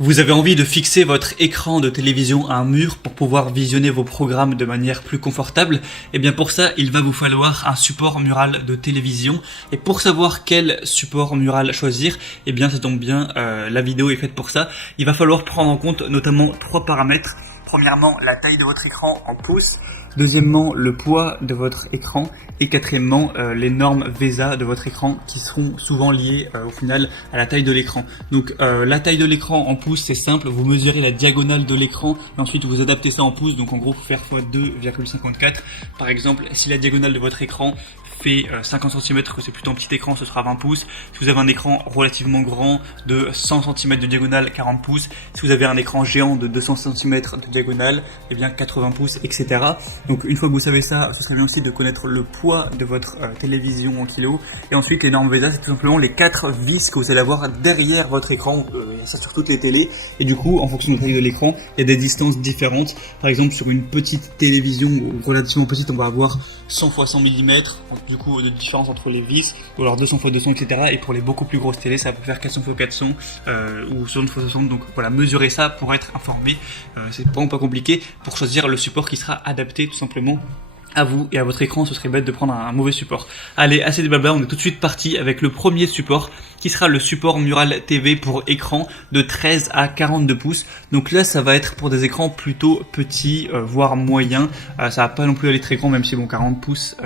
Vous avez envie de fixer votre écran de télévision à un mur pour pouvoir visionner vos programmes de manière plus confortable? Et bien pour ça, il va vous falloir un support mural de télévision. Et pour savoir quel support mural choisir, et bien ça tombe bien, la vidéo est faite pour ça. Il va falloir prendre en compte notamment 3 paramètres. Premièrement, la taille de votre écran en pouces. Deuxièmement, le poids de votre écran. Et quatrièmement, les normes VESA de votre écran qui seront souvent liées au final à la taille de l'écran. Donc la taille de l'écran en pouces, c'est simple. Vous mesurez la diagonale de l'écran et ensuite vous adaptez ça en pouces. Donc en gros, il faut faire x 2,54. Par exemple, si la diagonale de votre écran fait 50 cm, que c'est plutôt un petit écran, ce sera 20 pouces. Si vous avez un écran relativement grand de 100 cm de diagonale, 40 pouces. Si vous avez un écran géant de 200 cm de diagonale, eh bien 80 pouces, etc. Donc une fois que vous savez ça, ce serait bien aussi de connaître le poids de votre télévision en kilos. Et ensuite, les normes VESA, c'est tout simplement les 4 vis que vous allez avoir derrière votre écran. Ça sur toutes les télés. Et du coup, en fonction de la taille de l'écran, il y a des distances différentes. Par exemple, sur une petite télévision relativement petite, on va avoir 100 x 100 mm. Du coup, de différence entre les vis, ou alors 200 x 200, etc. Et pour les beaucoup plus grosses télés, ça peut faire 400 x 400 ou 60 x 60. Donc voilà, mesurez ça pour être informé. C'est vraiment pas compliqué pour choisir le support qui sera adapté tout simplement à vous et à votre écran. Ce serait bête de prendre un mauvais support. Allez, assez de blabla, on est tout de suite parti avec le premier support qui sera le support Mural TV pour écran de 13 à 42 pouces. Donc là, ça va être pour des écrans plutôt petits, voire moyens. Ça va pas non plus aller très grand, même si bon, 42 pouces,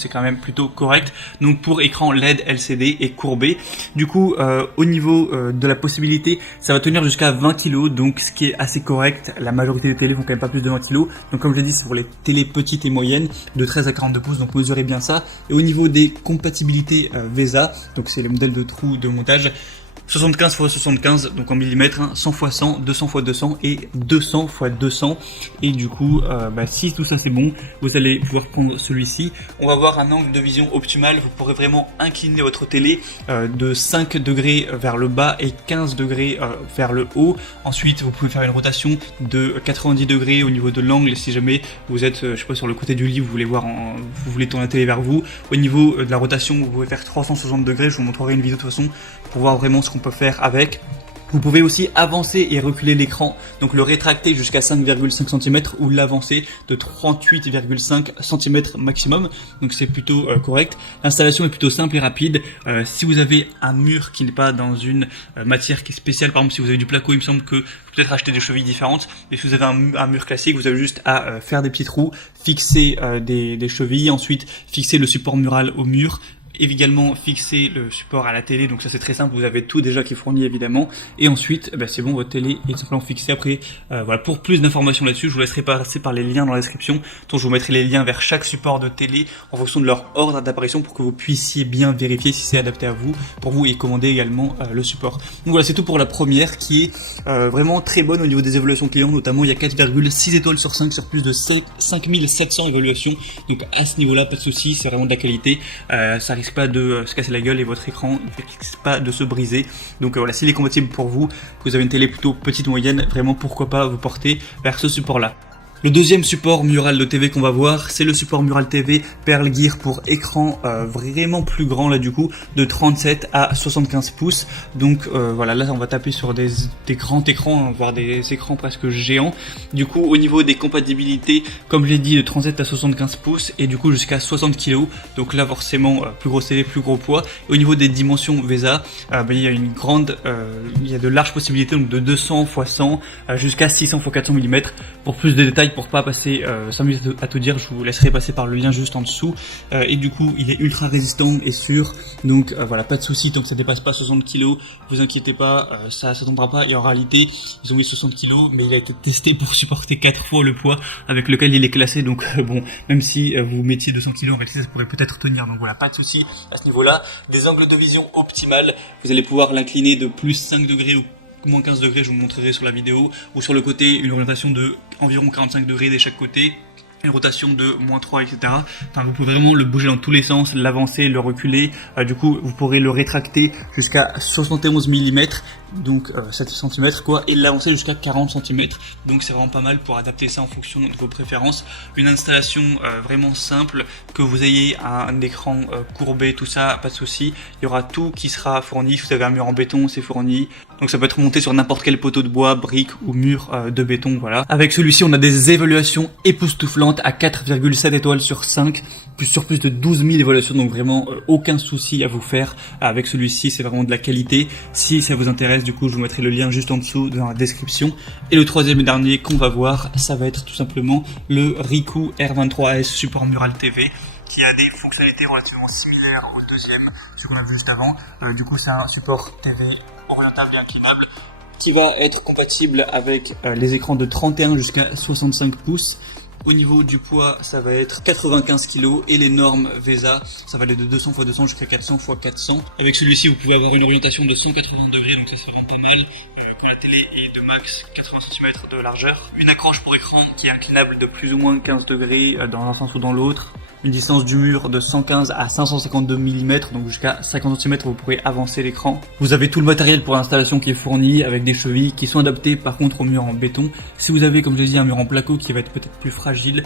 c'est quand même plutôt correct. Donc pour écran LED, LCD et courbé. Du coup, au niveau de la possibilité, ça va tenir jusqu'à 20 kg, donc ce qui est assez correct. La majorité des télés font quand même pas plus de 20 kg. Donc comme je l'ai dit, c'est pour les télés petites et moyennes de 13 à 42 pouces, donc mesurez bien ça. Et au niveau des compatibilités VESA, donc c'est les modèles de trous de montage, 75 x 75, donc en millimètres, 100 x 100, 200 x 200 et 200 x 200. Et du coup, si tout ça c'est bon, vous allez pouvoir prendre celui-ci. On va avoir un angle de vision optimal. Vous pourrez vraiment incliner votre télé de 5 degrés vers le bas et 15 degrés vers le haut. Ensuite, vous pouvez faire une rotation de 90 degrés au niveau de l'angle si jamais vous êtes, je sais pas, sur le côté du lit, vous voulez tourner la télé vers vous. Au niveau de la rotation, vous pouvez faire 360 degrés. Je vous montrerai une vidéo de toute façon pour voir vraiment ce qu'on peut faire avec. Vous pouvez aussi avancer et reculer l'écran, donc le rétracter jusqu'à 5,5 cm ou l'avancer de 38,5 cm maximum, donc c'est plutôt correct. L'installation est plutôt simple et rapide. Si vous avez un mur qui n'est pas dans une matière qui est spéciale, par exemple si vous avez du placo, il me semble que vous pouvez peut-être acheter des chevilles différentes, mais si vous avez un mur classique, vous avez juste à faire des petits trous, fixer des chevilles, ensuite fixer le support mural au mur, également fixer le support à la télé, donc ça c'est très simple, vous avez tout déjà qui est fourni évidemment, et ensuite c'est bon, votre télé est simplement fixée. Après voilà, pour plus d'informations là-dessus, je vous laisserai passer par les liens dans la description, donc je vous mettrai les liens vers chaque support de télé en fonction de leur ordre d'apparition pour que vous puissiez bien vérifier si c'est adapté à vous, pour vous, et commander également le support. Donc voilà, c'est tout pour la première qui est vraiment très bonne au niveau des évaluations clients, notamment il y a 4,6 étoiles sur 5 sur plus de 5700 évaluations, donc à ce niveau là pas de souci, c'est vraiment de la qualité. Ça risque pas de se casser la gueule et votre écran ne risque pas de se briser. Donc voilà, s'il est compatible pour vous, que vous avez une télé plutôt petite moyenne, vraiment pourquoi pas vous porter vers ce support là. Le deuxième support mural de TV qu'on va voir, c'est le support mural TV Pearl Gear pour écran vraiment plus grand là du coup, de 37 à 75 pouces. Donc voilà, là on va taper sur des grands écrans, voire des écrans presque géants. Du coup au niveau des compatibilités, comme je l'ai dit, de 37 à 75 pouces et du coup jusqu'à 60 kg. Donc là forcément plus grosse télé, plus gros poids. Et au niveau des dimensions VESA, il y a il y a de larges possibilités, donc de 200 x 100 jusqu'à 600 x 400 mm. Pour plus de détails, pour pas passer 5 minutes à tout dire, je vous laisserai passer par le lien juste en dessous. Et du coup il est ultra résistant et sûr, donc voilà, pas de souci tant que ça dépasse pas 60 kg, vous inquiétez pas, ça tombera pas. Et en réalité ils ont mis 60 kg, mais il a été testé pour supporter 4 fois le poids avec lequel il est classé. Donc bon, même si vous mettiez 200 kg, en réalité ça pourrait peut-être tenir. Donc voilà, pas de souci à ce niveau là. Des angles de vision optimales, vous allez pouvoir l'incliner de plus 5 degrés ou moins 15 degrés, je vous montrerai sur la vidéo, ou sur le côté une orientation de environ 45 degrés de chaque côté, une rotation de -3, etc. Enfin, vous pouvez vraiment le bouger dans tous les sens, l'avancer, le reculer. Du coup, vous pourrez le rétracter jusqu'à 71 mm, donc 7 cm quoi, et l'avancer jusqu'à 40 cm. Donc c'est vraiment pas mal pour adapter ça en fonction de vos préférences. Une installation vraiment simple, que vous ayez un écran courbé, tout ça, pas de souci. Il y aura tout qui sera fourni. Si vous avez un mur en béton, c'est fourni. Donc ça peut être monté sur n'importe quel poteau de bois, brique ou mur de béton, voilà. Avec celui-ci, on a des évaluations époustouflantes à 4,7 étoiles sur 5, sur plus de 12 000 évaluations, donc vraiment aucun souci à vous faire. Avec celui-ci, c'est vraiment de la qualité. Si ça vous intéresse, du coup, je vous mettrai le lien juste en dessous dans la description. Et le troisième et dernier qu'on va voir, ça va être tout simplement le Ricoh R23S Support Mural TV, qui a des fonctionnalités relativement similaires au deuxième, ce qu'on a vu juste avant. Du coup, c'est un support TV orientable et inclinable qui va être compatible avec les écrans de 31 jusqu'à 65 pouces. Au niveau du poids, ça va être 95 kg et les normes VESA, ça va aller de 200 x 200 jusqu'à 400 x 400. Avec celui-ci, vous pouvez avoir une orientation de 180 degrés, donc ça c'est vraiment pas mal. Quand la télé est de max 80 cm de largeur. Une accroche pour écran qui est inclinable de plus ou moins 15 degrés dans un sens ou dans l'autre. Une distance du mur de 115 à 552 mm, donc jusqu'à 50 cm vous pourrez avancer l'écran. Vous avez tout le matériel pour l'installation qui est fourni avec des chevilles qui sont adaptées par contre au mur en béton. Si vous avez, comme je l'ai dit, un mur en placo qui va être peut-être plus fragile,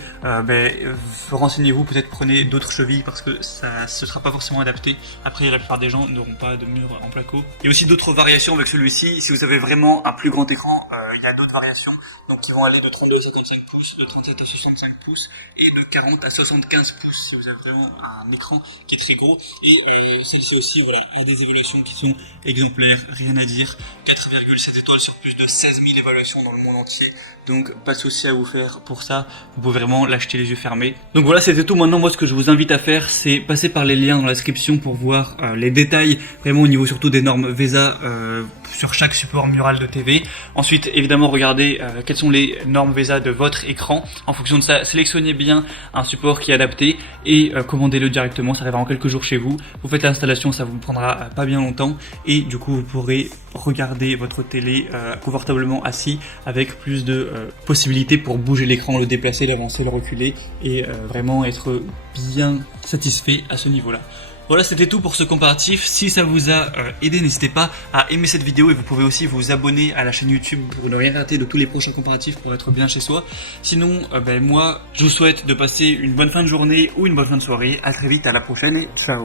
renseignez-vous, peut-être prenez d'autres chevilles parce que ça ce sera pas forcément adapté. Après la plupart des gens n'auront pas de mur en placo. Il y a aussi d'autres variations avec celui-ci. Si vous avez vraiment un plus grand écran, il y a d'autres variations donc qui vont aller de 32 à 55 pouces, de 37 à 65 pouces et de 40 à 75 pouces si vous avez vraiment un écran qui est très gros. Et celle-ci aussi, voilà, a des évaluations qui sont exemplaires, rien à dire. 4,7 étoiles sur plus de 16 000 évaluations dans le monde entier. Donc pas de souci à vous faire pour ça, vous pouvez vraiment l'acheter les yeux fermés. Donc voilà, c'était tout. Maintenant, moi ce que je vous invite à faire, c'est passer par les liens dans la description pour voir les détails, vraiment au niveau surtout des normes VESA sur chaque support mural de TV. Ensuite, évidemment, regardez quelles sont les normes VESA de votre écran. En fonction de ça, sélectionnez bien un support qui est adapté et commandez-le directement, ça arrivera en quelques jours chez vous. Vous faites l'installation, ça vous prendra pas bien longtemps et du coup vous pourrez regarder votre télé confortablement assis avec plus de possibilités pour bouger l'écran, le déplacer, l'avancer, le reculer et vraiment être bien satisfait à ce niveau-là. Voilà, c'était tout pour ce comparatif. Si ça vous a aidé, n'hésitez pas à aimer cette vidéo et vous pouvez aussi vous abonner à la chaîne YouTube pour ne rien rater de tous les prochains comparatifs pour être bien chez soi. Sinon, moi, je vous souhaite de passer une bonne fin de journée ou une bonne fin de soirée. À très vite, à la prochaine et ciao.